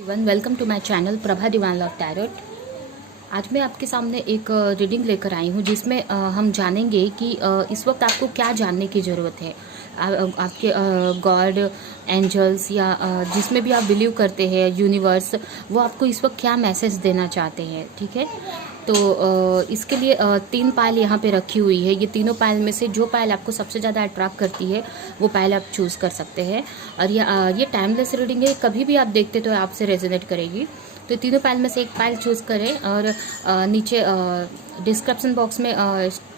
Everyone, welcome to my channel Prabha Diwan love tarot. आज मैं आपके सामने एक रीडिंग लेकर आई हूँ जिसमें हम जानेंगे कि इस वक्त आपको क्या जानने की ज़रूरत है। आपके गॉड, एंजल्स या जिसमें भी आप बिलीव करते हैं, यूनिवर्स, वो आपको इस वक्त क्या मैसेज देना चाहते हैं। ठीक है, तो इसके लिए 3 पायल यहाँ पे रखी हुई है। ये तीनों पायल में से जो पायल आपको सबसे ज़्यादा अट्रैक्ट करती है वो पायल आप चूज़ कर सकते हैं। और ये टाइमलेस रीडिंग है, कभी भी आप देखते तो आपसे रेजोनेट करेगी। तो तीनों पायल में से एक पायल चूज़ करें और नीचे डिस्क्रिप्शन बॉक्स में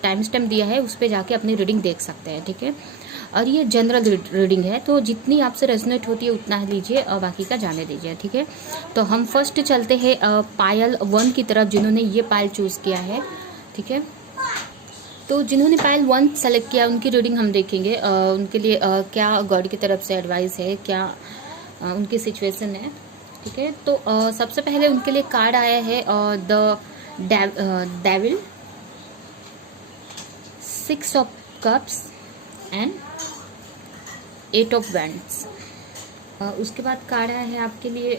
टाइम स्टैम्प दिया है, उस पर जाके अपनी रीडिंग देख सकते हैं। ठीक है, और ये जनरल रीडिंग है, तो जितनी आपसे रेजोनेट होती है उतना ही लीजिए और बाकी का जाने दीजिए। ठीक है, तो हम फर्स्ट चलते हैं पायल 1 की तरफ, जिन्होंने ये पायल चूज़ किया है। ठीक है, तो जिन्होंने पायल 1 सेलेक्ट किया उनकी रीडिंग हम देखेंगे। उनके लिए क्या गॉड की तरफ से एडवाइस है, क्या उनकी सिचुएशन है। ठीक है, तो सबसे पहले उनके लिए कार्ड आया है the devil, 6 of cups and 8 of wands. उसके बाद कार्ड आया है आपके लिए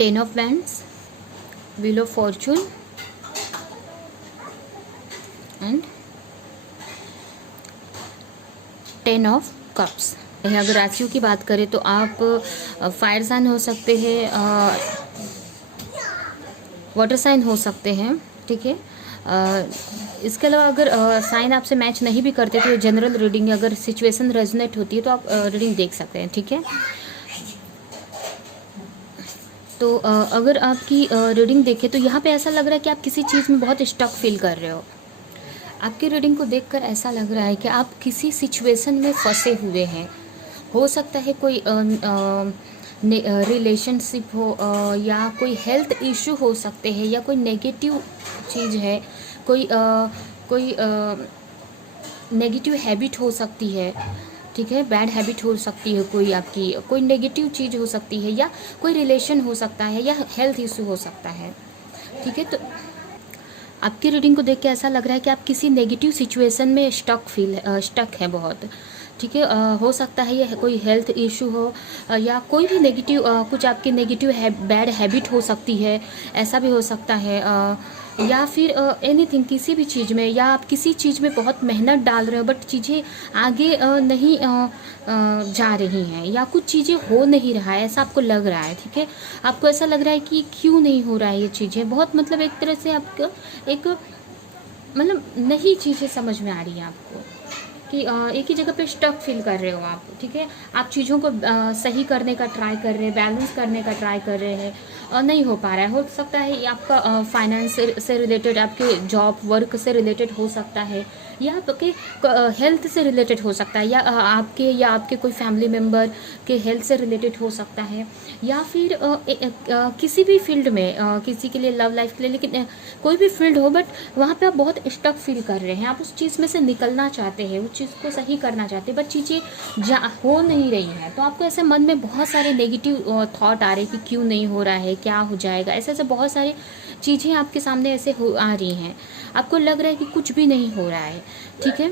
10 of wands, wheel of Fortune and 10 of cups. अगर राशियों की बात करें तो आप फायर साइन हो सकते हैं, वाटर साइन हो सकते हैं। ठीक है, इसके अलावा अगर साइन आपसे मैच नहीं भी करते तो ये जनरल रीडिंग है, अगर सिचुएशन रेजोनेट होती है तो आप रीडिंग देख सकते हैं। ठीक है, तो अगर आपकी रीडिंग देखें तो यहाँ पे ऐसा लग रहा है कि आप किसी चीज़ में बहुत स्टक फील कर रहे हो। आपकी रीडिंग को देखकर ऐसा लग रहा है कि आप किसी सिचुएशन में फंसे हुए हैं। हो सकता है कोई रिलेशनशिप हो, या कोई हेल्थ इशू हो सकते हैं, या कोई नेगेटिव चीज़ है, कोई नेगेटिव हैबिट हो सकती है। ठीक है, बैड हैबिट हो सकती है, कोई आपकी कोई नेगेटिव चीज़ हो सकती है, या कोई रिलेशन हो सकता है, या हेल्थ इशू हो सकता है। ठीक है, तो आपकी रीडिंग को देख के ऐसा लग रहा है कि आप किसी नेगेटिव सिचुएशन में स्टक है बहुत। ठीक है, हो सकता है ये कोई हेल्थ इशू हो, या कोई भी नेगेटिव कुछ आपकी नेगेटिव बैड हैबिट हो सकती है, ऐसा भी हो सकता है। या फिर एनीथिंग, किसी भी चीज़ में, या आप किसी चीज़ में बहुत मेहनत डाल रहे हो बट चीज़ें आगे नहीं जा रही हैं, या कुछ चीज़ें हो नहीं रहा है, ऐसा आपको लग रहा है। ठीक है, आपको ऐसा लग रहा है कि क्यों नहीं हो रहा है ये चीज़ें, बहुत मतलब एक तरह से आपको एक मतलब नई चीज़ें समझ में आ रही हैं आपको कि एक ही जगह पे स्टक फील कर रहे हो आप। ठीक है, आप चीज़ों को सही करने का ट्राई कर रहे हैं, बैलेंस करने का ट्राई कर रहे हैं, नहीं हो पा रहा है। हो सकता है ये आपका फाइनेंस से रिलेटेड, आपके जॉब वर्क से रिलेटेड हो सकता है, या आपके हेल्थ से रिलेटेड हो सकता है, या आपके कोई फैमिली मेम्बर के हेल्थ से रिलेटेड हो सकता है, या फिर किसी भी फील्ड में, किसी के लिए लव लाइफ के लिए, लेकिन कोई भी फील्ड हो बट वहाँ पे आप बहुत स्टक फील कर रहे हैं। आप उस चीज़ में से निकलना चाहते हैं, उस चीज़ को सही करना चाहते हैं, बट चीज़ें हो नहीं रही हैं। तो आपको ऐसे मन में बहुत सारे नेगेटिव थॉट आ रहे हैं कि क्यों नहीं हो रहा है, क्या हो जाएगा, ऐसे ऐसे बहुत सारी चीज़ें आपके सामने ऐसे आ रही हैं। आपको लग रहा है कि कुछ भी नहीं हो रहा है। ठीक है,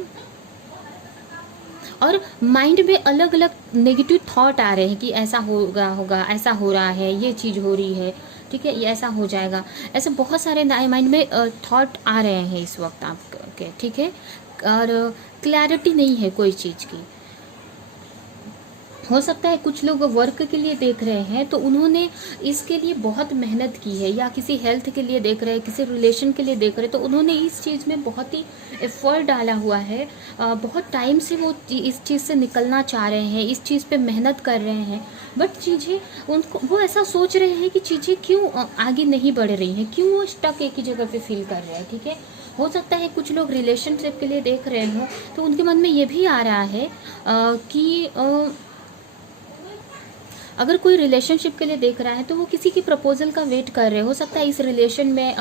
और माइंड में अलग अलग नेगेटिव थॉट आ रहे हैं कि ऐसा होगा, ऐसा हो रहा है, ये चीज़ हो रही है। ठीक है, ये ऐसा हो जाएगा, ऐसे बहुत सारे माइंड में थॉट आ रहे हैं इस वक्त आपके। ठीक है, और क्लैरिटी नहीं है कोई चीज़ की। हो सकता है कुछ लोग वर्क के लिए देख रहे हैं तो उन्होंने इसके लिए बहुत मेहनत की है, या किसी हेल्थ के लिए देख रहे हैं, किसी रिलेशन के लिए देख रहे हैं तो उन्होंने इस चीज़ में बहुत ही एफर्ट डाला हुआ है। बहुत टाइम से वो इस चीज़ से निकलना चाह रहे हैं, इस चीज़ पे मेहनत कर रहे हैं, बट चीज़ें उनको, वो ऐसा सोच रहे हैं कि चीज़ें क्यों आगे नहीं बढ़ रही हैं, क्यों वो स्टक एक ही जगह पे फील कर रहे हैं। ठीक है, हो सकता है कुछ लोग रिलेशनशिप के लिए देख रहे हो तो उनके मन में ये भी आ रहा है कि अगर कोई रिलेशनशिप के लिए देख रहा है तो वो किसी की प्रपोजल का वेट कर रहे हो सकता है इस रिलेशन में,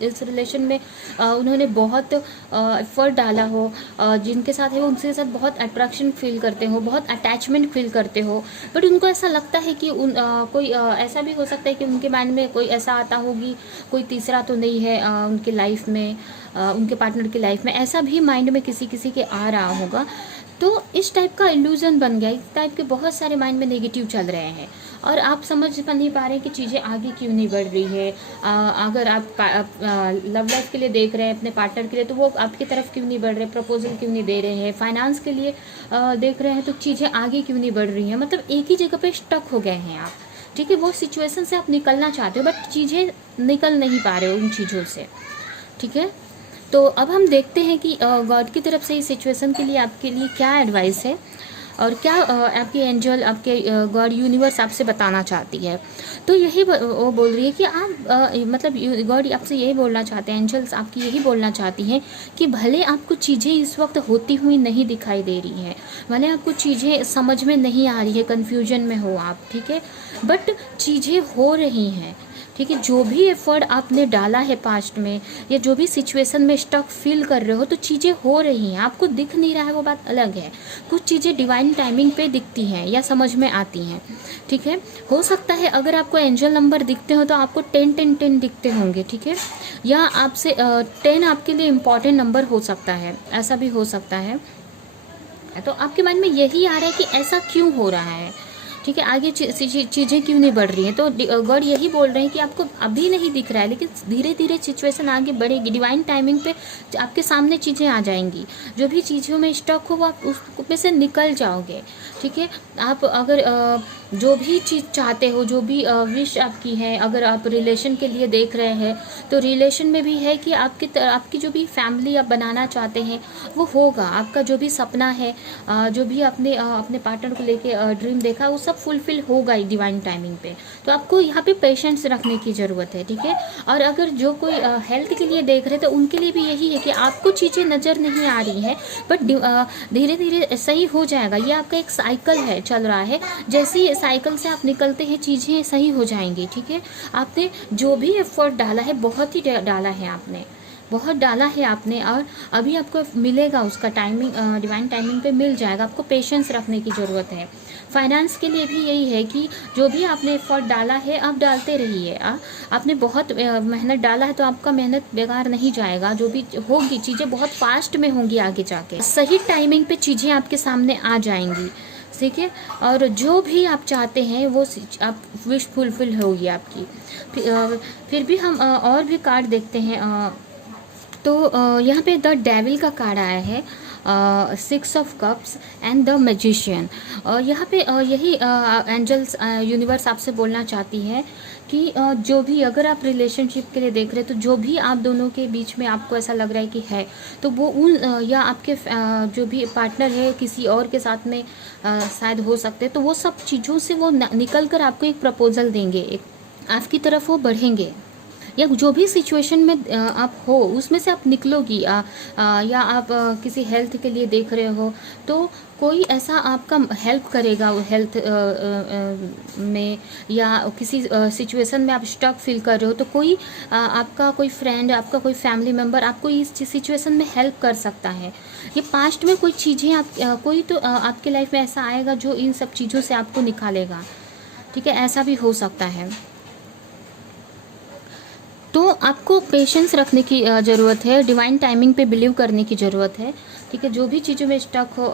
इस रिलेशन में उन्होंने बहुत एफर्ट डाला हो, जिनके साथ है वो उनके साथ बहुत अट्रैक्शन फील करते हो, बहुत अटैचमेंट फील करते हो, बट उनको ऐसा लगता है कि कोई ऐसा भी हो सकता है कि उनके माइंड में कोई ऐसा आता होगी, कोई तीसरा तो नहीं है उनकी लाइफ में, उनके पार्टनर की लाइफ में, ऐसा भी माइंड में किसी किसी के आ रहा होगा। तो इस टाइप का इल्यूज़न बन गया, इस टाइप के बहुत सारे माइंड में नेगेटिव चल रहे हैं और आप समझ नहीं पा रहे हैं कि चीज़ें आगे क्यों नहीं बढ़ रही है। अगर आप लव लाइफ के लिए देख रहे हैं अपने पार्टनर के लिए, तो वो आपकी तरफ क्यों नहीं बढ़ रहे, प्रपोजल क्यों नहीं दे रहे हैं। फाइनेंस के लिए देख रहे हैं तो चीज़ें आगे क्यों नहीं बढ़ रही हैं, मतलब एक ही जगह पे स्टक हो गए हैं आप। ठीक है, वो सिचुएशन से आप निकलना चाहते हो बट चीज़ें निकल नहीं पा रहे हो उन चीज़ों से। ठीक है, तो अब हम देखते हैं कि गॉड की तरफ से इस सिचुएशन के लिए आपके लिए क्या एडवाइस है और क्या आपकी एंजल, आपके गॉड, यूनिवर्स आपसे बताना चाहती है। तो यही वो बोल रही है कि आप मतलब गॉड आपसे यही बोलना चाहते हैं, एंजल्स आपकी यही बोलना चाहती हैं कि भले आपको चीज़ें इस वक्त होती हुई नहीं दिखाई दे रही हैं, भले आपको चीज़ें समझ में नहीं आ रही है, कन्फ्यूजन में हो आप, ठीक है, बट चीज़ें हो रही हैं। ठीक है, जो भी एफर्ट आपने डाला है पास्ट में या जो भी सिचुएशन में स्टक फील कर रहे हो, तो चीज़ें हो रही हैं, आपको दिख नहीं रहा है वो बात अलग है। कुछ चीज़ें डिवाइन टाइमिंग पे दिखती हैं या समझ में आती हैं। ठीक है, हो सकता है अगर आपको एंजल नंबर दिखते हो तो आपको 10-10-10 दिखते होंगे। ठीक है, या आपसे 10 आपके लिए इम्पॉर्टेंट नंबर हो सकता है, ऐसा भी हो सकता है। तो आपके माइंड में यही आ रहा है कि ऐसा क्यों हो रहा है। ठीक है, आगे चीज़ें क्यों नहीं बढ़ रही हैं। तो गॉड यही बोल रहे हैं कि आपको अभी नहीं दिख रहा है, लेकिन धीरे धीरे सिचुएशन आगे बढ़ेगी, डिवाइन टाइमिंग पे आपके सामने चीज़ें आ जाएंगी। जो भी चीज़ों में स्टक हो वो आप उसमें से निकल जाओगे। ठीक है, आप अगर जो भी चीज़ चाहते हो, जो भी विश आपकी है, अगर आप रिलेशन के लिए देख रहे हैं तो रिलेशन में भी है कि आपकी जो भी फैमिली आप बनाना चाहते हैं वो होगा। आपका जो भी सपना है, जो भी आपने अपने पार्टनर को लेके ड्रीम देखा, वो सब फुलफिल होगा डिवाइन टाइमिंग पे। तो आपको यहाँ पे पेशेंस रखने की ज़रूरत है। ठीक है, और अगर जो कोई हेल्थ के लिए देख रहे हैं तो उनके लिए भी यही है कि आपको चीज़ें नज़र नहीं आ रही हैं बट धीरे धीरे सही हो जाएगा। ये आपका एक साइकिल है, चल रहा है। जैसे ही साइकिल से आप निकलते हैं चीज़ें सही हो जाएंगी। ठीक है, आपने जो भी एफर्ट डाला है, बहुत ही डाला है आपने, बहुत डाला है आपने, और अभी आपको मिलेगा उसका टाइमिंग, डिवाइन टाइमिंग पे मिल जाएगा। आपको पेशेंस रखने की ज़रूरत है। फाइनेंस के लिए भी यही है कि जो भी आपने एफर्ट डाला है आप डालते रहिए। आपने बहुत मेहनत डाला है तो आपका मेहनत बेकार नहीं जाएगा। जो भी होगी चीज़ें बहुत फास्ट में होंगी, आगे जाके सही टाइमिंग पे चीज़ें आपके सामने आ जाएंगी। ठीक है, और जो भी आप चाहते हैं वो आप विश फुलफिल होगी आपकी। फिर भी हम और भी कार्ड देखते हैं। तो यहाँ पे द डेविल का कार्ड आया है, 6 of cups and the magician. और यहाँ पे यही एंजल्स, यूनिवर्स आपसे बोलना चाहती है कि जो भी, अगर आप रिलेशनशिप के लिए देख रहे हैं तो जो भी आप दोनों के बीच में आपको ऐसा लग रहा है कि है, तो वो उन या आपके जो भी पार्टनर है किसी और के साथ में शायद हो सकते हैं, तो वो सब चीज़ों से वो निकल कर आपको एक प्रपोजल देंगे, एक आपकी तरफ वो बढ़ेंगे। या जो भी सिचुएशन में आप हो उसमें से आप निकलोगी। या आप किसी हेल्थ के लिए देख रहे हो तो कोई ऐसा आपका हेल्प करेगा हेल्थ में, या किसी सिचुएशन में आप स्टक फील कर रहे हो तो कोई आपका कोई फ्रेंड, आपका कोई फैमिली मेम्बर आपको इस सिचुएशन में हेल्प कर सकता है। ये पास्ट में कोई चीज़ें आप कोई तो आपके लाइफ में ऐसा आएगा जो इन सब चीज़ों से आपको निकालेगा। ठीक है, ऐसा भी हो सकता है। तो आपको पेशेंस रखने की ज़रूरत है, डिवाइन टाइमिंग पे बिलीव करने की ज़रूरत है। ठीक है, जो भी चीज़ों में स्टक हो,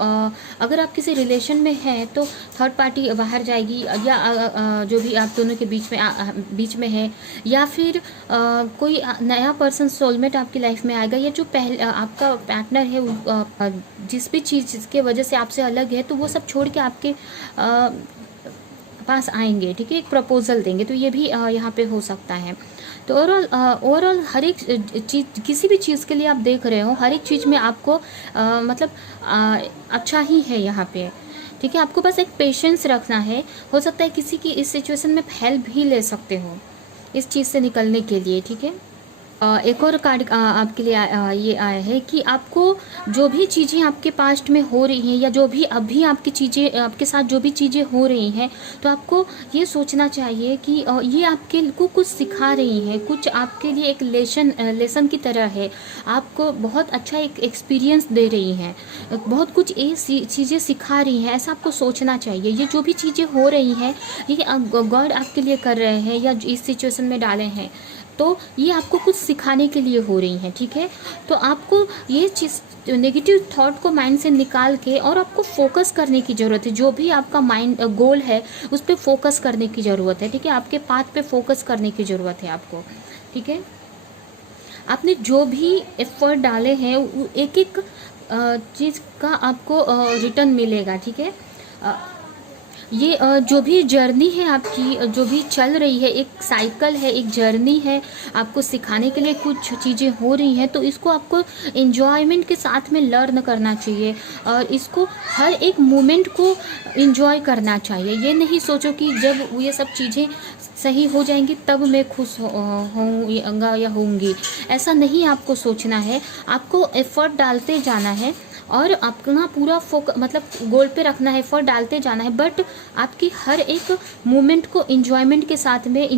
अगर आप किसी रिलेशन में हैं तो थर्ड पार्टी बाहर जाएगी, या जो भी आप दोनों के बीच में है, या फिर कोई नया पर्सन, सोलमेट आपकी लाइफ में आएगा, या जो पहले आपका पार्टनर है जिस भी चीज़ के वजह से आपसे अलग है, तो वो सब छोड़ के आपके पास आएंगे। ठीक है, एक प्रपोजल देंगे, तो ये भी यहाँ पे हो सकता है। तो ओवरऑल हर एक चीज़, किसी भी चीज़ के लिए आप देख रहे हो, हर एक चीज़ में आपको मतलब अच्छा ही है यहाँ पे। ठीक है, आपको बस एक पेशेंस रखना है। हो सकता है किसी की इस सिचुएशन में हेल्प भी ले सकते हो इस चीज़ से निकलने के लिए। ठीक है, एक और कार्ड आपके लिए ये आया है कि आपको जो भी चीज़ें आपके पास्ट में हो रही हैं, या जो भी अभी आपकी चीज़ें, आपके साथ जो भी चीज़ें हो रही हैं, तो आपको ये सोचना चाहिए कि ये आपके को कुछ सिखा रही हैं, कुछ आपके लिए एक लेसन की तरह है, आपको बहुत अच्छा एक एक्सपीरियंस दे रही हैं, बहुत कुछ ये चीज़ें सिखा रही हैं, ऐसा आपको सोचना चाहिए। ये जो भी चीज़ें हो रही हैं ये गॉड आपके लिए कर रहे हैं या इस सिचुएशन में डाले हैं, तो ये आपको कुछ सिखाने के लिए हो रही हैं, ठीक है। तो आपको ये चीज़ नेगेटिव थॉट को माइंड से निकाल के और आपको फोकस करने की ज़रूरत है। जो भी आपका माइंड गोल है उस पर फोकस करने की ज़रूरत है, ठीक है। आपके पाथ पे फोकस करने की ज़रूरत है आपको, ठीक है। आपने जो भी एफर्ट डाले हैं एक एक चीज़ का आपको रिटर्न मिलेगा, ठीक है। ये जो भी जर्नी है आपकी, जो भी चल रही है, एक साइकिल है, एक जर्नी है, आपको सिखाने के लिए कुछ चीज़ें हो रही हैं, तो इसको आपको एन्जॉयमेंट के साथ में लर्न करना चाहिए और इसको हर एक मोमेंट को एन्जॉय करना चाहिए। ये नहीं सोचो कि जब ये सब चीज़ें सही हो जाएंगी तब मैं खुश होऊंगा या होऊंगी, ऐसा नहीं आपको सोचना है। आपको एफर्ट डालते जाना है और अपना पूरा मतलब गोल पे रखना है, एफर्ट डालते जाना है, बट आपकी हर एक मोमेंट को एंजॉयमेंट के साथ में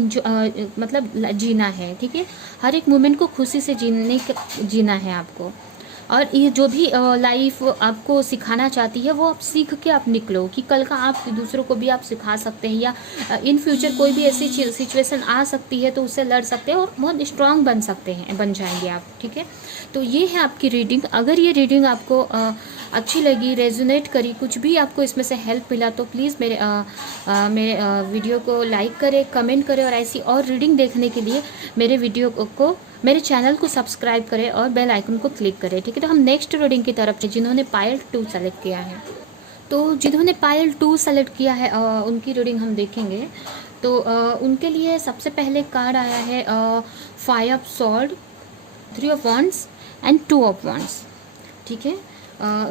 मतलब जीना है, ठीक है। हर एक मोमेंट को खुशी से जीना है आपको। और ये जो भी लाइफ आपको सिखाना चाहती है वो आप सीख के आप निकलो कि कल का आप दूसरों को भी आप सिखा सकते हैं, या इन फ्यूचर कोई भी ऐसी सिचुएशन आ सकती है तो उससे लड़ सकते हैं और बहुत स्ट्रांग बन जाएंगे आप, ठीक है। तो ये है आपकी रीडिंग। अगर ये रीडिंग आपको अच्छी लगी, रेजोनेट करी, कुछ भी आपको इसमें से हेल्प मिला तो प्लीज़ मेरे वीडियो को लाइक करें, कमेंट करें और ऐसी और रीडिंग देखने के लिए मेरे चैनल को सब्सक्राइब करें और बेल आइकन को क्लिक करें, ठीक है। तो हम नेक्स्ट रीडिंग की तरफ जिन्होंने पायल 2 सेलेक्ट किया है, तो जिन्होंने पायल 2 सेलेक्ट किया है उनकी रीडिंग हम देखेंगे। तो उनके लिए सबसे पहले कार्ड आया है 5 of sword, 3 of wands and 2 of wands, ठीक है।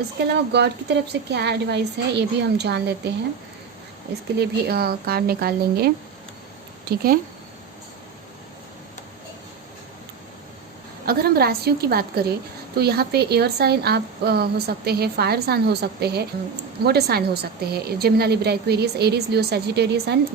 इसके अलावा गॉड की तरफ से क्या एडवाइस है ये भी हम जान लेते हैं। इसके लिए भी कार्ड निकाल लेंगे, ठीक है। अगर हम राशियों की बात करें तो यहाँ पे एयर साइन आप हो सकते हैं, फायर साइन हो सकते हैं, वाटर साइन हो सकते हैं, Gemini, Libra, Aquarius, Aries, Leo, Sagittarius and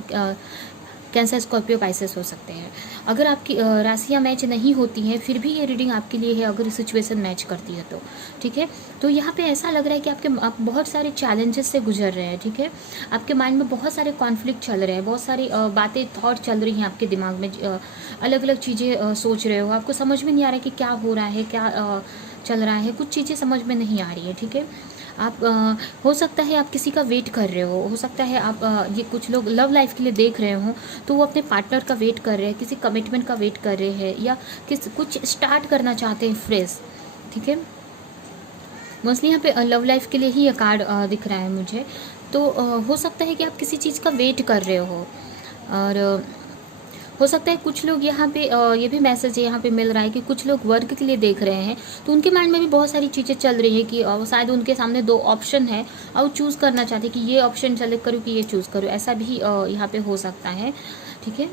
cancer, Scorpio, Pisces हो सकते हैं। अगर आपकी राशियाँ मैच नहीं होती हैं फिर भी ये रीडिंग आपके लिए है, अगर सिचुएशन मैच करती है तो, ठीक है। तो यहाँ पे ऐसा लग रहा है कि आप बहुत सारे चैलेंजेस से गुजर रहे हैं, ठीक है। आपके माइंड में बहुत सारे कॉन्फ्लिक्ट चल रहे हैं, बहुत सारी बातें, थॉट चल रही हैं आपके दिमाग में, अलग अलग चीज़ें सोच रहे हो, आपको समझ में नहीं आ रहा है कि क्या हो रहा है, क्या चल रहा है, कुछ चीज़ें समझ में नहीं आ रही है, ठीक है। आप हो सकता है आप किसी का वेट कर रहे हो सकता है आप ये कुछ लोग लव लाइफ के लिए देख रहे हो तो वो अपने पार्टनर का वेट कर रहे हैं, किसी कमिटमेंट का वेट कर रहे हैं, या कुछ स्टार्ट करना चाहते हैं फ्रेश, ठीक है। मोस्टली यहाँ पे लव लाइफ के लिए ही ये कार्ड दिख रहा है मुझे। तो हो सकता है कि आप किसी चीज़ का वेट कर रहे हो, और हो सकता है कुछ लोग यहाँ पे ये भी मैसेज यहाँ पे मिल रहा है कि कुछ लोग वर्क के लिए देख रहे हैं तो उनके माइंड में भी बहुत सारी चीज़ें चल रही है कि शायद उनके सामने 2 ऑप्शन है और चूज़ करना चाहते हैं कि ये ऑप्शन सेलेक्ट करूँ कि ये चूज़ करूँ, ऐसा भी यहाँ पे हो सकता है, ठीक है।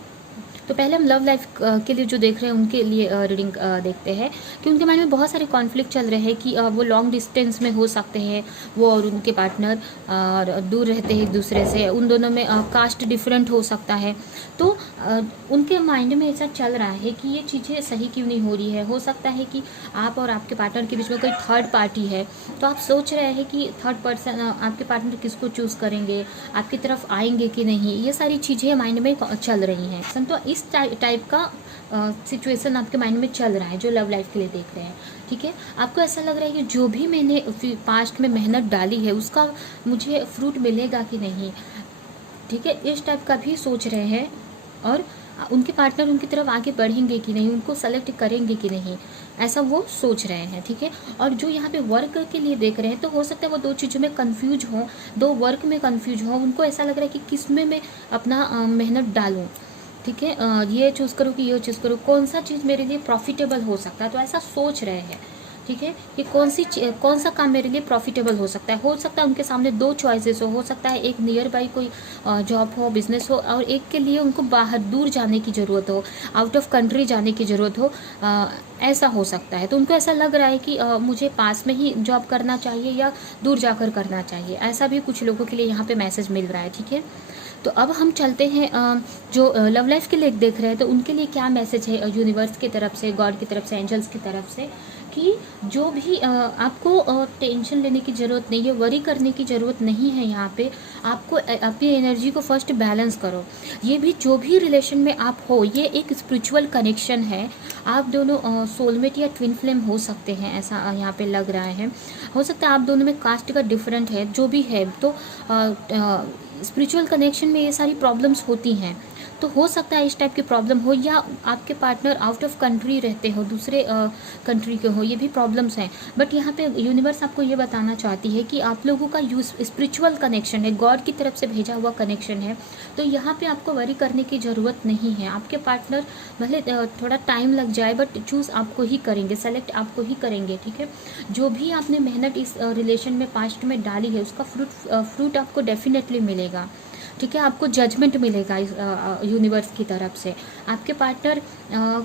तो पहले हम लव लाइफ के लिए जो देख रहे हैं उनके लिए रीडिंग देखते हैं कि उनके माइंड में बहुत सारे कॉन्फ्लिक्ट चल रहे हैं कि वो लॉन्ग डिस्टेंस में हो सकते हैं, वो और उनके पार्टनर और दूर रहते हैं एक दूसरे से, उन दोनों में कास्ट डिफरेंट हो सकता है। तो उनके माइंड में ऐसा चल रहा है कि ये चीज़ें सही क्यों नहीं हो रही है। हो सकता है कि आप और आपके पार्टनर के बीच में कोई थर्ड पार्टी है, तो आप सोच रहे हैं कि थर्ड पर्सन आपके पार्टनर किसको चूज़ करेंगे, आपकी तरफ आएंगे कि नहीं, ये सारी चीज़ें माइंड में चल रही हैं। तो इस टाइप का सिचुएशन आपके माइंड में चल रहा है जो लव लाइफ के लिए देख रहे हैं, ठीक है। आपको ऐसा लग रहा है कि जो भी मैंने पास्ट में मेहनत डाली है उसका मुझे फ्रूट मिलेगा कि नहीं, ठीक है, इस टाइप का भी सोच रहे हैं। और उनके पार्टनर उनकी तरफ आगे बढ़ेंगे कि नहीं, उनको सेलेक्ट करेंगे कि नहीं, ऐसा वो सोच रहे हैं, ठीक है। और जो यहाँ पे वर्क के लिए देख रहे हैं तो हो सकता है वो 2 चीज़ों में कंफ्यूज हो, 2 वर्क में कंफ्यूज हो, उनको ऐसा लग रहा है कि किस में मैं अपना मेहनत डालूँ, ठीक है, ये चूज़ करूँ कि ये चूज़ करूँ, कौन सा चीज़ मेरे लिए प्रॉफिटेबल हो सकता है, तो ऐसा सोच रहे हैं, ठीक है, कि कौन सा काम मेरे लिए प्रॉफिटेबल हो सकता है। हो सकता है उनके सामने 2 चॉइसेस हो सकता है एक नियर बाई कोई जॉब हो, बिजनेस हो, और एक के लिए उनको बाहर दूर जाने की ज़रूरत हो, आउट ऑफ कंट्री जाने की ज़रूरत हो, ऐसा हो सकता है। तो उनको ऐसा लग रहा है कि मुझे पास में ही जॉब करना चाहिए या दूर जाकर करना चाहिए, ऐसा भी कुछ लोगों के लिए यहाँ पे मैसेज मिल रहा है, ठीक है। तो अब हम चलते हैं जो लव लाइफ के लिए देख रहे हैं तो उनके लिए क्या मैसेज है यूनिवर्स की तरफ से, गॉड की तरफ से, एंजल्स की तरफ से, कि जो भी आपको टेंशन लेने की ज़रूरत नहीं है, वरी करने की ज़रूरत नहीं है। यहाँ पे आपको अपनी एनर्जी को फर्स्ट बैलेंस करो। ये भी जो भी रिलेशन में आप हो, ये एक स्पिरिचुअल कनेक्शन है। आप दोनों सोलमेट या ट्विन फ्लेम हो सकते हैं, ऐसा यहाँ पे लग रहा है। हो सकता है आप दोनों में कास्ट का डिफरेंट है, जो भी है। तो स्पिरिचुअल कनेक्शन में ये सारी प्रॉब्लम्स होती हैं। तो हो सकता है इस टाइप की प्रॉब्लम हो, या आपके पार्टनर आउट ऑफ कंट्री रहते हो, दूसरे कंट्री के हो, ये भी प्रॉब्लम्स हैं। बट यहाँ पे यूनिवर्स आपको ये बताना चाहती है कि आप लोगों का स्पिरिचुअल कनेक्शन है, गॉड की तरफ से भेजा हुआ कनेक्शन है। तो यहाँ पे आपको वरी करने की ज़रूरत नहीं है। आपके पार्टनर भले थोड़ा टाइम लग जाए, बट चूज़ आपको ही करेंगे, सेलेक्ट आपको ही करेंगे, ठीक है। जो भी आपने मेहनत इस रिलेशन में पास्ट में डाली है, उसका फ्रूट आपको डेफिनेटली मिलेगा, ठीक है। आपको जजमेंट मिलेगा इस यूनिवर्स की तरफ से। आपके पार्टनर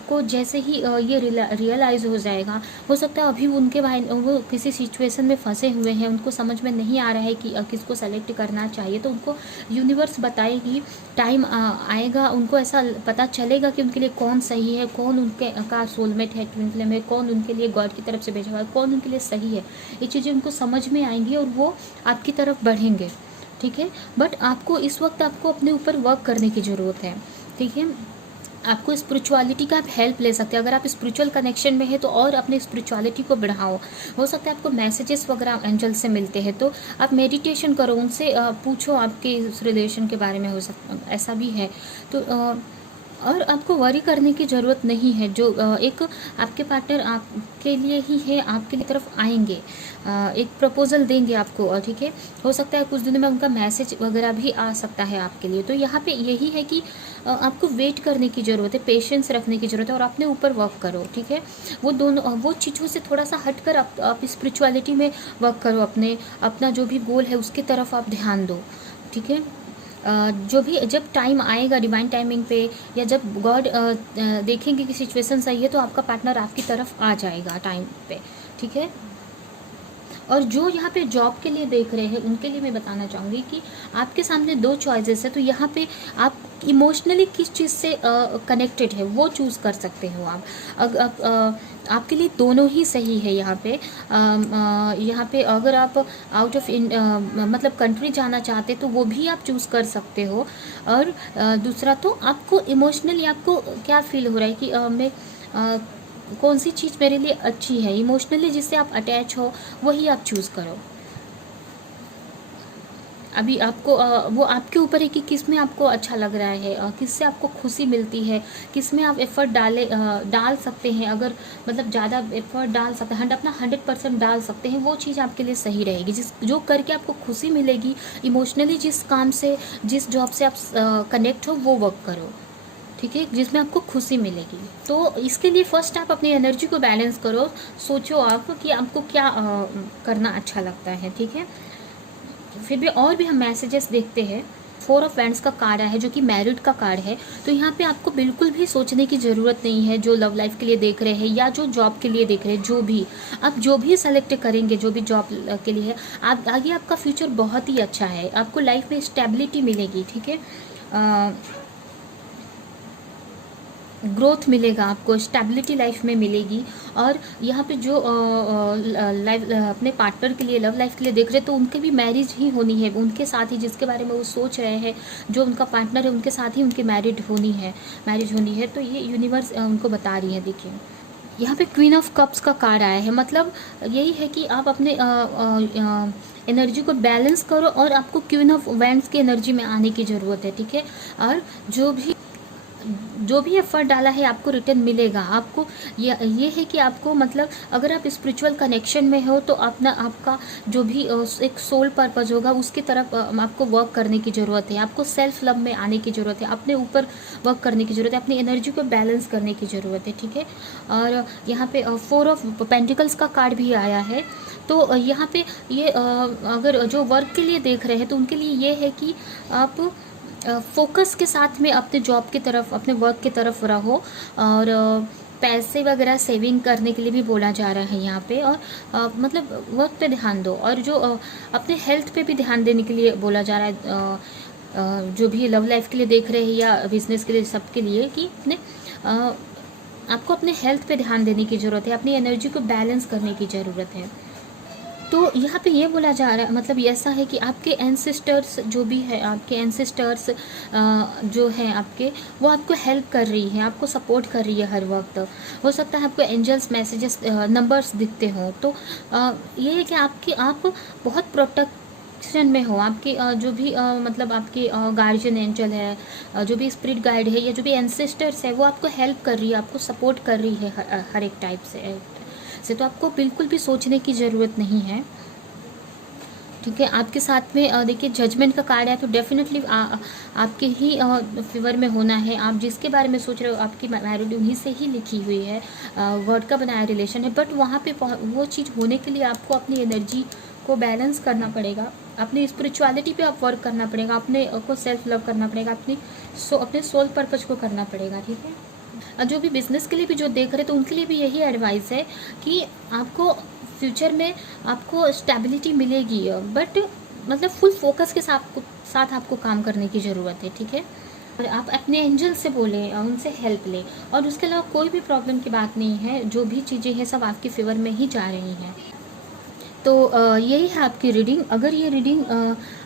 को जैसे ही ये रियलाइज़ हो जाएगा, हो सकता है अभी उनके वो किसी सिचुएशन में फंसे हुए हैं, उनको समझ में नहीं आ रहा है कि किसको सेलेक्ट करना चाहिए, तो उनको यूनिवर्स बताएगी। टाइम आएगा, उनको ऐसा पता चलेगा कि उनके लिए कौन सही है, कौन उनके का सोलमेट है, ट्विन फ्लेम है, कौन उनके लिए गॉड की तरफ से भेजा हुआ है, कौन उनके लिए सही है। ये चीज़ें उनको समझ में आएंगी और वो आपकी तरफ बढ़ेंगे, ठीक है। बट आपको इस वक्त आपको अपने ऊपर वर्क करने की ज़रूरत है, ठीक है। आपको स्पिरिचुअलिटी का आप हेल्प ले सकते हैं। अगर आप स्पिरिचुअल कनेक्शन में है तो और अपने स्पिरिचुअलिटी को बढ़ाओ। हो सकता है आपको मैसेजेस वगैरह एंजल से मिलते हैं, तो आप मेडिटेशन करो, उनसे पूछो आपके इस रिलेशन के बारे में, हो सकता ऐसा भी है। तो और आपको वरी करने की ज़रूरत नहीं है। जो एक आपके पार्टनर आपके लिए ही है, आपके लिए तरफ आएंगे, एक प्रपोजल देंगे आपको, ठीक है। हो सकता है कुछ दिनों में उनका मैसेज वगैरह भी आ सकता है आपके लिए। तो यहाँ पे यही है कि आपको वेट करने की ज़रूरत है, पेशेंस रखने की ज़रूरत है, और अपने ऊपर वर्क करो, ठीक है। वो दोनों वो चीज़ों से थोड़ा सा हटकर आप स्पिरिचुअलिटी में वर्क करो। अपना जो भी गोल है उसकी तरफ आप ध्यान दो, ठीक है। जो भी जब टाइम आएगा डिवाइन टाइमिंग पे, या जब गॉड देखेंगे कि सिचुएशन सही है, तो आपका पार्टनर आपकी तरफ आ जाएगा टाइम पे, ठीक है। और जो यहाँ पे जॉब के लिए देख रहे हैं, उनके लिए मैं बताना चाहूँगी कि आपके सामने दो चॉइसेस है। तो यहाँ पे आप इमोशनली किस चीज़ से कनेक्टेड है वो चूज़ कर सकते हो आप। आपके लिए दोनों ही सही है यहाँ पे। यहाँ पे अगर आप आउट ऑफ मतलब कंट्री जाना चाहते तो वो भी आप चूज़ कर सकते हो। और दूसरा तो आपको इमोशनली आपको क्या फील हो रहा है कि मैं कौन सी चीज़ मेरे लिए अच्छी है, इमोशनली जिससे आप अटैच हो, वही आप चूज़ करो। अभी आपको वो आपके ऊपर है कि किस में आपको अच्छा लग रहा है, किस से आपको खुशी मिलती है, किस में आप एफ़र्ट डाल सकते हैं। अगर मतलब ज़्यादा एफ़र्ट डाल सकते हैं, अपना 100% डाल सकते हैं, वो चीज़ आपके लिए सही रहेगी। जो करके आपको खुशी मिलेगी इमोशनली, जिस काम से, जिस जॉब से आप कनेक्ट हो, वो वर्क करो, ठीक है, जिसमें आपको खुशी मिलेगी। तो इसके लिए फर्स्ट आप अपनी एनर्जी को बैलेंस करो। सोचो आप कि आपको क्या करना अच्छा लगता है, ठीक है। फिर भी और भी हम मैसेजेस देखते हैं। 4 ऑफ वैंड्स का कार्ड आया है, जो कि मैरिड का कार्ड है। तो यहाँ पे आपको बिल्कुल भी सोचने की ज़रूरत नहीं है। जो लव लाइफ के लिए देख रहे हैं या जो जॉब के लिए देख रहे हैं, जो भी आप जो भी सेलेक्ट करेंगे, जो भी जॉब के लिए है, आप आगे आपका फ्यूचर बहुत ही अच्छा है। आपको लाइफ में स्टेबिलिटी मिलेगी, ठीक है, ग्रोथ मिलेगा, आपको स्टेबिलिटी लाइफ में मिलेगी। और यहाँ पे जो लाइफ अपने पार्टनर के लिए, लव लाइफ के लिए देख रहे हैं, तो उनके भी मैरिज ही होनी है, उनके साथ ही, जिसके बारे में वो सोच रहे हैं, जो उनका पार्टनर है, उनके साथ ही उनकी मैरिज होनी है। तो ये यूनिवर्स उनको बता रही है। देखिए यहाँ पे क्वीन ऑफ कप्स का कार्ड आया है, मतलब यही है कि आप अपने एनर्जी को बैलेंस करो, और आपको क्वीन ऑफ वैंड्स की एनर्जी में आने की ज़रूरत है, ठीक है। और जो भी एफर्ट डाला है आपको रिटर्न मिलेगा। आपको ये है कि आपको मतलब अगर आप स्पिरिचुअल कनेक्शन में हो, तो आपका जो भी एक सोल पर्पस होगा, उसकी तरफ आपको वर्क करने की ज़रूरत है। आपको सेल्फ लव में आने की ज़रूरत है, अपने ऊपर वर्क करने की ज़रूरत है, अपनी एनर्जी को बैलेंस करने की ज़रूरत है, ठीक है। और यहाँ पे 4 ऑफ पेंटिकल्स का कार्ड भी आया है। तो यहाँ पे ये अगर जो वर्क के लिए देख रहे हैं, तो उनके लिए ये है कि आप फोकस के साथ में अपने जॉब की तरफ, अपने वर्क की तरफ रहो। और पैसे वगैरह सेविंग करने के लिए भी बोला जा रहा है यहाँ पे। और मतलब वर्क पे ध्यान दो, और जो अपने हेल्थ पे भी ध्यान देने के लिए बोला जा रहा है। जो भी लव लाइफ के लिए देख रहे हैं या बिजनेस के लिए, सबके लिए, कि अपने आपको अपने हेल्थ पे ध्यान देने की ज़रूरत है, अपनी एनर्जी को बैलेंस करने की ज़रूरत है। तो यहाँ पे ये बोला जा रहा है, मतलब ऐसा है कि आपके एंसेस्टर्स जो भी है, आपके एंसेस्टर्स जो हैं आपके, वो आपको हेल्प कर रही है, आपको सपोर्ट कर रही है हर वक्त। हो सकता है आपको एंजल्स मैसेजेस नंबर्स दिखते हों, तो ये है कि आप बहुत प्रोटेक्शन में हो। आपके जो भी मतलब आपके गार्जियन एंजल है, जो भी स्पिरिट गाइड है, या जो भी एंसेस्टर्स है, वो आपको हेल्प कर रही है, आपको सपोर्ट कर रही है हर एक टाइप से। तो आपको बिल्कुल भी सोचने की ज़रूरत नहीं है, ठीक है। आपके साथ में देखिए जजमेंट का कार्ड है, तो डेफिनेटली आपके ही फेवर में होना है। आप जिसके बारे में सोच रहे हो, आपकी मैरिड उन्हीं से ही लिखी हुई है, गॉड का बनाया रिलेशन है। बट वहाँ पे वो चीज़ होने के लिए आपको अपनी एनर्जी को बैलेंस करना पड़ेगा, अपनी स्पिरिचुअलिटी पे आप वर्क करना पड़ेगा, अपने को सेल्फ लव करना पड़ेगा, अपने सोल पर्पज को करना पड़ेगा, ठीक है। जो भी बिज़नेस के लिए भी जो देख रहे, तो उनके लिए भी यही एडवाइस है कि आपको फ्यूचर में आपको स्टेबिलिटी मिलेगी, बट मतलब फुल फोकस के साथ आपको काम करने की ज़रूरत है, ठीक है। और आप अपने एंजल से बोलें, उनसे हेल्प लें, और उसके अलावा कोई भी प्रॉब्लम की बात नहीं है। जो भी चीज़ें हैं सब आपके फेवर में ही जा रही हैं। तो यही है आपकी रीडिंग। अगर ये रीडिंग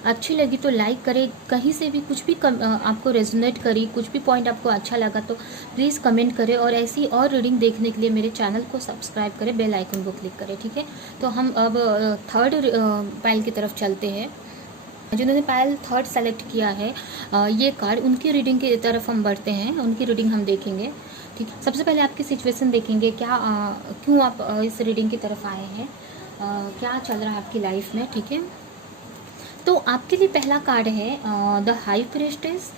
अच्छी लगी तो लाइक करें, कहीं से भी कुछ भी आपको रेजोनेट करी, कुछ भी पॉइंट आपको अच्छा लगा तो प्लीज़ कमेंट करें, और ऐसी और रीडिंग देखने के लिए मेरे चैनल को सब्सक्राइब करें, बेल आइकन को क्लिक करें, ठीक है। तो हम अब थर्ड पाइल की तरफ चलते हैं। जिन्होंने पायल थर्ड सेलेक्ट किया है ये कार्ड, उनकी रीडिंग की तरफ हम बढ़ते हैं, उनकी रीडिंग हम देखेंगे, ठीक है। सबसे पहले आपकी सिचुएशन देखेंगे, क्या क्यों आप इस रीडिंग की तरफ आए हैं, क्या चल रहा है आपकी लाइफ में, ठीक है। तो आपके लिए पहला कार्ड है the high priestess,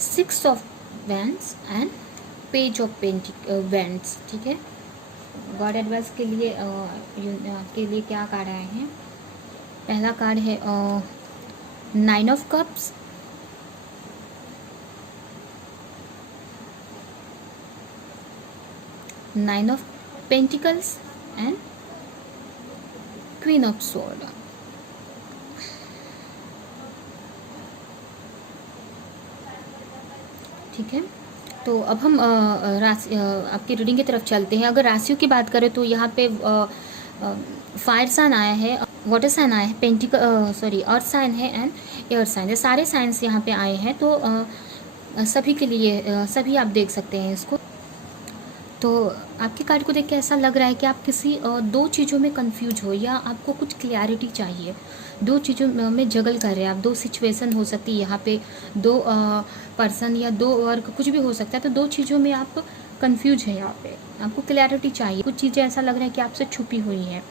six of wands and page of wands, ठीक है। गॉड एडवाइस के लिए आपके लिए क्या कार्ड आए हैं। पहला कार्ड है 9 of cups, nine of pentacles and queen of sword. ठीक है, तो अब हम राशि आपकी रीडिंग की तरफ चलते हैं। अगर राशियों की बात करें तो यहाँ पे फायर साइन आया है, वाटर साइन आया है, अर्थ साइन है एंड एयर साइन है। सारे साइंस यहाँ पे आए हैं, तो सभी के लिए सभी आप देख सकते हैं इसको। तो आपके कार्ड को देख के ऐसा लग रहा है कि आप किसी दो चीज़ों में कंफ्यूज हो, या आपको कुछ क्लैरिटी चाहिए। दो चीज़ों में जगल कर रहे हैं आप, दो सिचुएशन हो सकती है यहाँ पे, दो पर्सन या दो वर्क, कुछ भी हो सकता है। तो दो चीज़ों में आप कंफ्यूज हैं, यहाँ पे आपको क्लैरिटी चाहिए। कुछ चीज़ें ऐसा लग रहा है कि आपसे छुपी हुई हैं,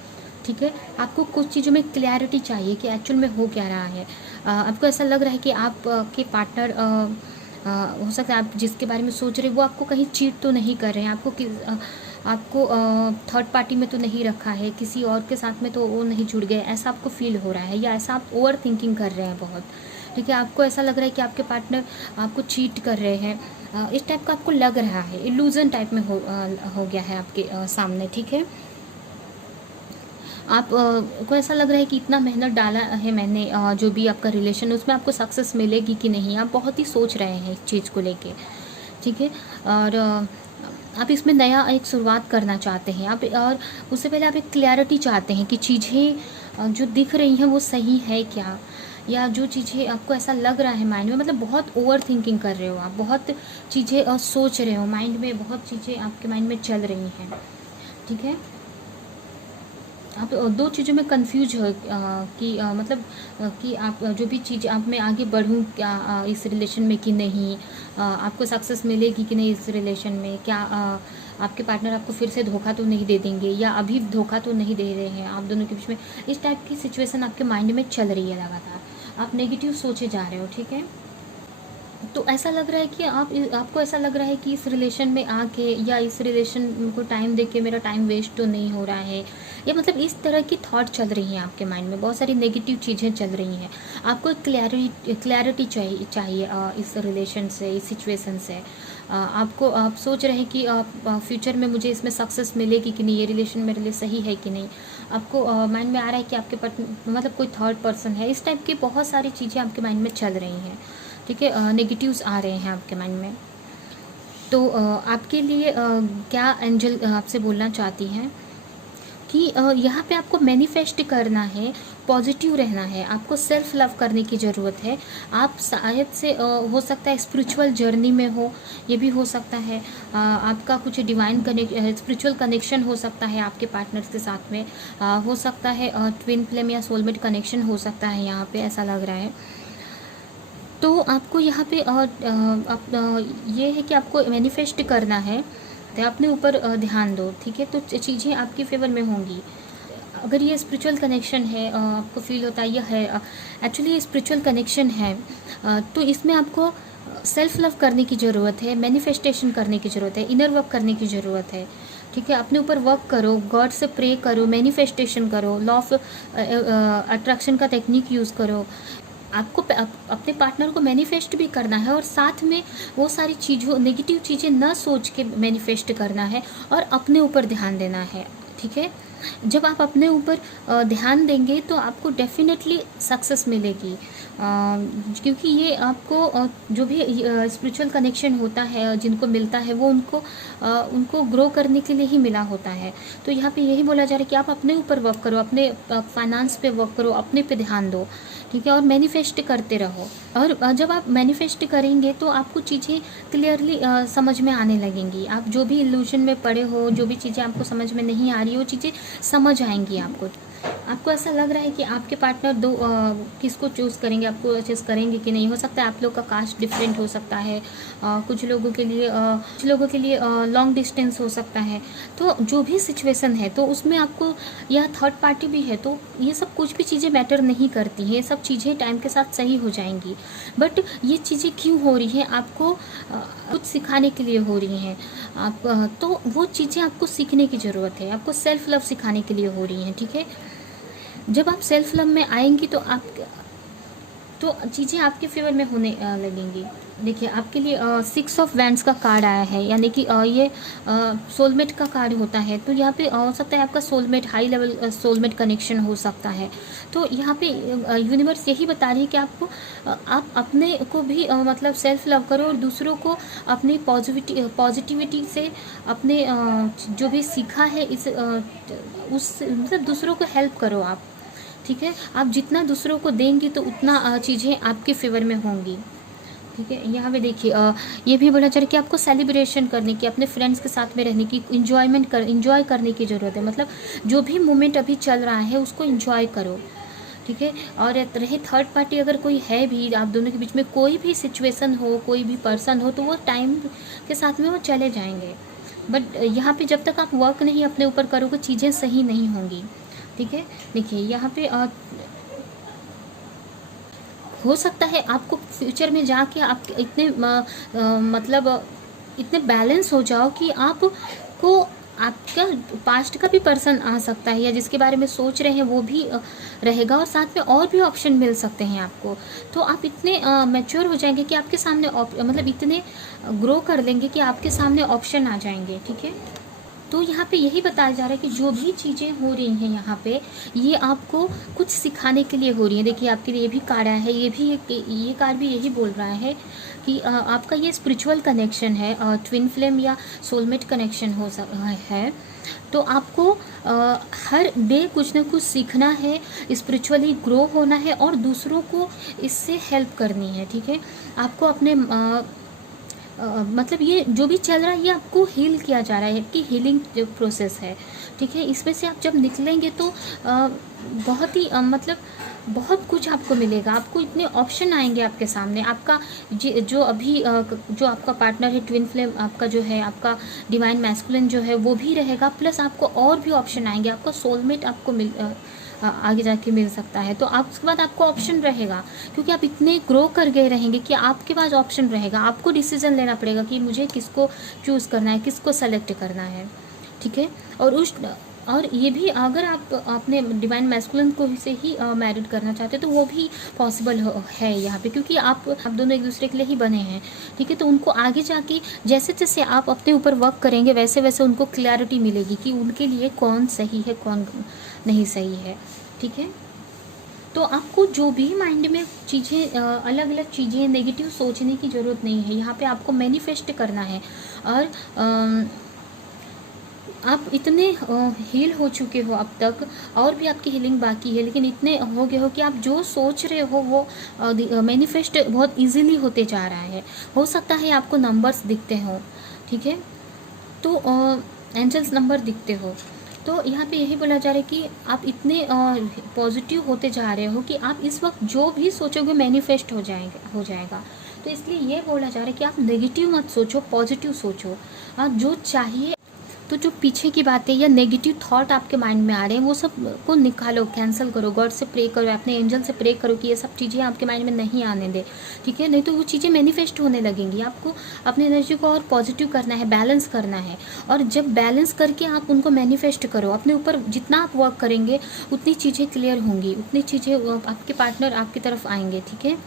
ठीक है। आपको कुछ चीज़ों में क्लैरिटी चाहिए कि एक्चुअल में हो क्या रहा है। आपको ऐसा लग रहा है कि आप के पार्टनर हो सकता है, आप जिसके बारे में सोच रहे हैं वो आपको कहीं चीट तो नहीं कर रहे हैं, आपको थर्ड पार्टी में तो नहीं रखा है, किसी और के साथ में तो वो नहीं जुड़ गए, ऐसा आपको फील हो रहा है, या ऐसा आप ओवर थिंकिंग कर रहे हैं बहुत, ठीक है। आपको ऐसा लग रहा है कि आपके पार्टनर आपको चीट कर रहे हैं, इस टाइप का आपको लग रहा है, इल्यूजन टाइप में हो गया है आपके सामने, ठीक है। आप को ऐसा लग रहा है कि इतना मेहनत डाला है मैंने, जो भी आपका रिलेशन उसमें आपको सक्सेस मिलेगी कि नहीं, आप बहुत ही सोच रहे हैं इस चीज़ को लेके, ठीक है। और आप इसमें नया एक शुरुआत करना चाहते हैं आप, और उससे पहले आप एक क्लैरिटी चाहते हैं कि चीज़ें जो दिख रही हैं वो सही है क्या, या जो चीज़ें आपको ऐसा लग रहा है माइंड में, मतलब बहुत ओवर थिंकिंग कर रहे हो आप, बहुत चीज़ें सोच रहे हो माइंड में, बहुत चीज़ें आपके माइंड में चल रही हैं, ठीक है। आप दो चीज़ों में कंफ्यूज हो कि मतलब कि आप जो भी चीज़ आप मैं आगे बढ़ूँ क्या इस रिलेशन में कि नहीं, आपको सक्सेस मिलेगी कि नहीं इस रिलेशन में, क्या आपके पार्टनर आपको फिर से धोखा तो नहीं दे देंगे, या अभी धोखा तो नहीं दे रहे हैं, आप दोनों के बीच में इस टाइप की सिचुएशन आपके माइंड में चल रही है लगातार, आप नेगेटिव सोचे जा रहे हो, ठीक है। तो ऐसा लग रहा है कि आपको ऐसा लग रहा है कि इस रिलेशन में आके, या इस रिलेशन को टाइम दे के मेरा टाइम वेस्ट तो नहीं हो रहा है, या मतलब इस तरह की थॉट चल रही हैं आपके माइंड में, बहुत सारी नेगेटिव चीज़ें चल रही हैं। आपको एक क्लैरिटी चाहिए इस रिलेशन से, इस सिचुएशन से। आप सोच रहे हैं कि फ्यूचर में मुझे इसमें सक्सेस मिलेगी कि नहीं, ये रिलेशन मेरे लिए सही है कि नहीं। आपको माइंड में आ रहा है कि आपके मतलब कोई थर्ड पर्सन है, इस टाइप की बहुत सारी चीज़ें आपके माइंड में चल रही हैं, ठीक है, नेगेटिव्स आ रहे हैं आपके माइंड में। तो आपके लिए क्या एंजल आपसे बोलना चाहती हैं कि यहाँ पे आपको मैनिफेस्ट करना है, पॉजिटिव रहना है, आपको सेल्फ लव करने की ज़रूरत है। आप शायद से हो सकता है स्पिरिचुअल जर्नी में हो, ये भी हो सकता है। आपका कुछ डिवाइन स्पिरिचुअल कनेक्शन हो सकता है आपके पार्टनर्स के साथ में, हो सकता है ट्विन फ्लेम या सोलमेट कनेक्शन हो सकता है, यहाँ पे ऐसा लग रहा है। तो आपको यहाँ पे ये है कि आपको मैनिफेस्ट करना है, तो अपने ऊपर ध्यान दो, ठीक है, तो चीज़ें आपके फेवर में होंगी। अगर ये स्पिरिचुअल कनेक्शन है, आपको फील होता है, यह है एक्चुअली ये स्पिरिचुअल कनेक्शन है, तो इसमें आपको सेल्फ लव करने की ज़रूरत है, मैनिफेस्टेशन करने की ज़रूरत है, इनर वर्क करने की ज़रूरत है, ठीक है। अपने ऊपर वर्क करो, गॉड से प्रे करो, मैनिफेस्टेशन करो, लॉ ऑफ अट्रैक्शन का टेक्निक यूज़ करो। आपको अपने पार्टनर को मैनिफेस्ट भी करना है, और साथ में वो सारी चीज़ों, नेगेटिव चीज़ें ना सोच के मैनिफेस्ट करना है और अपने ऊपर ध्यान देना है, ठीक है। जब आप अपने ऊपर ध्यान देंगे तो आपको डेफिनेटली सक्सेस मिलेगी, क्योंकि ये आपको जो भी स्पिरिचुअल कनेक्शन होता है जिनको मिलता है वो उनको ग्रो करने के लिए ही मिला होता है। तो यहाँ पे यही बोला जा रहा है कि आप अपने ऊपर वर्क करो, अपने फाइनेंस पे वर्क करो, अपने पे ध्यान दो, ठीक है, और मैनिफेस्ट करते रहो। और जब आप मैनिफेस्ट करेंगे तो आपको चीज़ें क्लियरली समझ में आने लगेंगी। आप जो भी इल्यूजन में पड़े हो, जो भी चीज़ें आपको समझ में नहीं आ रही, वो चीज़ें समझ आएंगी आपको। आपको ऐसा लग रहा है कि आपके पार्टनर किसको चूज़ करेंगे, आपको चूज़ करेंगे कि नहीं। हो सकता है आप लोग का कास्ट डिफरेंट हो सकता है, कुछ लोगों के लिए लॉन्ग डिस्टेंस हो सकता है। तो जो भी सिचुएशन है तो उसमें आपको, यह थर्ड पार्टी भी है, तो ये सब कुछ भी चीज़ें मैटर नहीं करती हैं, ये सब चीज़ें टाइम के साथ सही हो जाएंगी। बट ये चीज़ें क्यों हो रही हैं, आपको कुछ सिखाने के लिए हो रही हैं। तो वो चीज़ें आपको सीखने की ज़रूरत है, आपको सेल्फ लव सिखाने के लिए हो रही हैं, ठीक है। जब आप सेल्फ लव में आएंगी तो चीज़ें आपके फेवर में होने लगेंगी। देखिए आपके लिए 6 ऑफ वैंड्स का कार्ड आया है, यानी कि ये सोलमेट का कार्ड होता है। तो यहाँ पे हो सकता है आपका soulmate, high level soulmate connection हो सकता है। तो यहाँ पे यूनिवर्स यही बता रही है कि आपको आप अपने को भी मतलब सेल्फ लव करो, और दूसरों को अपनी पॉजिटिविटी से अपने जो भी सीखा है उस मतलब दूसरों को हेल्प करो आप, ठीक है। आप जितना दूसरों को देंगी तो उतना चीज़ें आपके फेवर में होंगी, ठीक है। यहाँ पे देखिए ये भी बोला जा रहा है कि आपको सेलिब्रेशन करने की, अपने फ्रेंड्स के साथ में रहने की, इंजॉय करने की ज़रूरत है। मतलब जो भी मोमेंट अभी चल रहा है उसको इंजॉय करो, ठीक है। और रहे थर्ड पार्टी, अगर कोई है भी आप दोनों के बीच में, कोई भी सिचुएशन हो, कोई भी पर्सन हो, तो वो टाइम के साथ में वो चले जाएंगे। बट यहाँ पे जब तक आप वर्क नहीं अपने ऊपर करोगे, चीज़ें सही नहीं होंगी, ठीक है। देखिए यहाँ पे हो सकता है आपको फ्यूचर में जाके आप इतने मतलब इतने बैलेंस हो जाओ कि आपको आपका पास्ट का भी पर्सन आ सकता है, या जिसके बारे में सोच रहे हैं वो भी रहेगा, और साथ में और भी ऑप्शन मिल सकते हैं आपको। तो आप इतने मैच्योर हो जाएंगे कि आपके सामने मतलब इतने ग्रो कर लेंगे कि आपके सामने ऑप्शन आ जाएंगे, ठीक है। तो यहाँ पे यही बताया जा रहा है कि जो भी चीज़ें हो रही हैं यहाँ पे, ये आपको कुछ सिखाने के लिए हो रही है। देखिए आपके लिए ये भी कार्ड आया है, ये कार्ड भी यही बोल रहा है कि आपका ये स्पिरिचुअल कनेक्शन है, ट्विन फ्लेम या सोलमेट कनेक्शन है। तो आपको हर डे कुछ ना कुछ सीखना है, स्पिरिचुअली ग्रो होना है, और दूसरों को इससे हेल्प करनी है, ठीक है। आपको अपने मतलब ये जो भी चल रहा है ये आपको हील किया जा रहा है, कि हीलिंग प्रोसेस है, ठीक है। इसमें से आप जब निकलेंगे तो बहुत ही मतलब बहुत कुछ आपको मिलेगा, आपको इतने ऑप्शन आएंगे आपके सामने। आपका जो अभी जो आपका पार्टनर है ट्विन फ्लेम, आपका जो है, आपका डिवाइन मैस्कुलिन जो है वो भी रहेगा, प्लस आपको और भी ऑप्शन आएंगे। आपका सोलमेट आपको आगे जाके मिल सकता है। तो आप उसके बाद आपको ऑप्शन रहेगा, क्योंकि आप इतने ग्रो कर गए रहेंगे कि आपके पास ऑप्शन रहेगा। आपको डिसीजन लेना पड़ेगा कि मुझे किसको चूज़ करना है, किसको सेलेक्ट करना है, ठीक है। और ये भी अगर आप अपने डिवाइन मैस्कुलिन को से ही मैरिड करना चाहते हैं तो वो भी पॉसिबल है यहाँ पे, क्योंकि आप दोनों एक दूसरे के लिए ही बने हैं, ठीक है। तो उनको आगे जाके जैसे जैसे आप अपने ऊपर वर्क करेंगे वैसे वैसे उनको क्लैरिटी मिलेगी कि उनके लिए कौन सही है, कौन नहीं सही है, ठीक है। तो आपको जो भी माइंड में चीज़ें अलग अलग चीज़ें नेगेटिव सोचने की ज़रूरत नहीं है। यहाँ पे आपको मैनिफेस्ट करना है। और आप इतने हील हो चुके हो अब तक, और भी आपकी हीलिंग बाकी है, लेकिन इतने हो गए हो कि आप जो सोच रहे हो वो मैनिफेस्ट बहुत इजीली होते जा रहा है। हो सकता है आपको नंबर्स दिखते हो, ठीक है, तो एंजल्स नंबर दिखते हो। तो यहाँ पे यही बोला जा रहा है कि आप इतने पॉजिटिव होते जा रहे हो कि आप इस वक्त जो भी सोचोगे मैनिफेस्ट हो जाएगा। तो इसलिए ये बोला जा रहा है कि आप नेगेटिव मत सोचो, पॉजिटिव सोचो। आप जो चाहिए, तो जो पीछे की बातें या नेगेटिव थॉट आपके माइंड में आ रहे हैं वो सब को निकालो, कैंसिल करो, गॉड से प्रे करो, अपने एंजल से प्रे करो कि ये सब चीज़ें आपके माइंड में नहीं आने दे, ठीक है। नहीं तो वो चीज़ें मैनिफेस्ट होने लगेंगी। आपको अपनी एनर्जी को और पॉजिटिव करना है, बैलेंस करना है। और जब बैलेंस करके आप उनको मैनिफेस्ट करो, अपने ऊपर जितना आप वर्क करेंगे उतनी चीज़ें क्लियर होंगी, उतनी चीज़ें आपके पार्टनर आपकी तरफ आएंगे, ठीक है।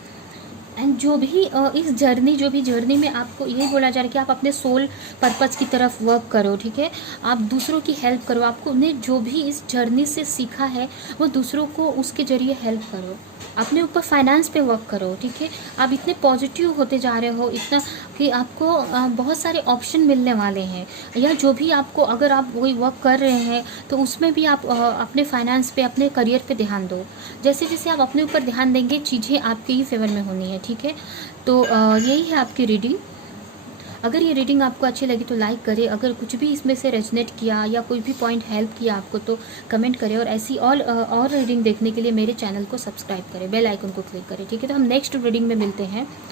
एंड जो भी इस जर्नी में आपको यही बोला जा रहा है कि आप अपने सोल पर्पस की तरफ वर्क करो, ठीक है। आप दूसरों की हेल्प करो, आपको ने जो भी इस जर्नी से सीखा है वो दूसरों को उसके ज़रिए हेल्प करो। अपने ऊपर फाइनेंस पे वर्क करो, ठीक है। आप इतने पॉजिटिव होते जा रहे हो इतना कि आपको बहुत सारे ऑप्शन मिलने वाले हैं। या जो भी आपको, अगर आप वही वर्क कर रहे हैं तो उसमें भी आप अपने फाइनेंस पे, अपने करियर पे ध्यान दो। जैसे जैसे आप अपने ऊपर ध्यान देंगे चीज़ें आपके ही फेवर में होनी है, ठीक है। तो यही है आपकी रीडिंग। अगर ये रीडिंग आपको अच्छी लगी तो लाइक करें। अगर कुछ भी इसमें से रेजनेट किया या कोई भी पॉइंट हेल्प किया आपको तो कमेंट करें। और ऐसी और रीडिंग देखने के लिए मेरे चैनल को सब्सक्राइब करें, बेल आइकन को क्लिक करें, ठीक है। तो हम नेक्स्ट रीडिंग में मिलते हैं।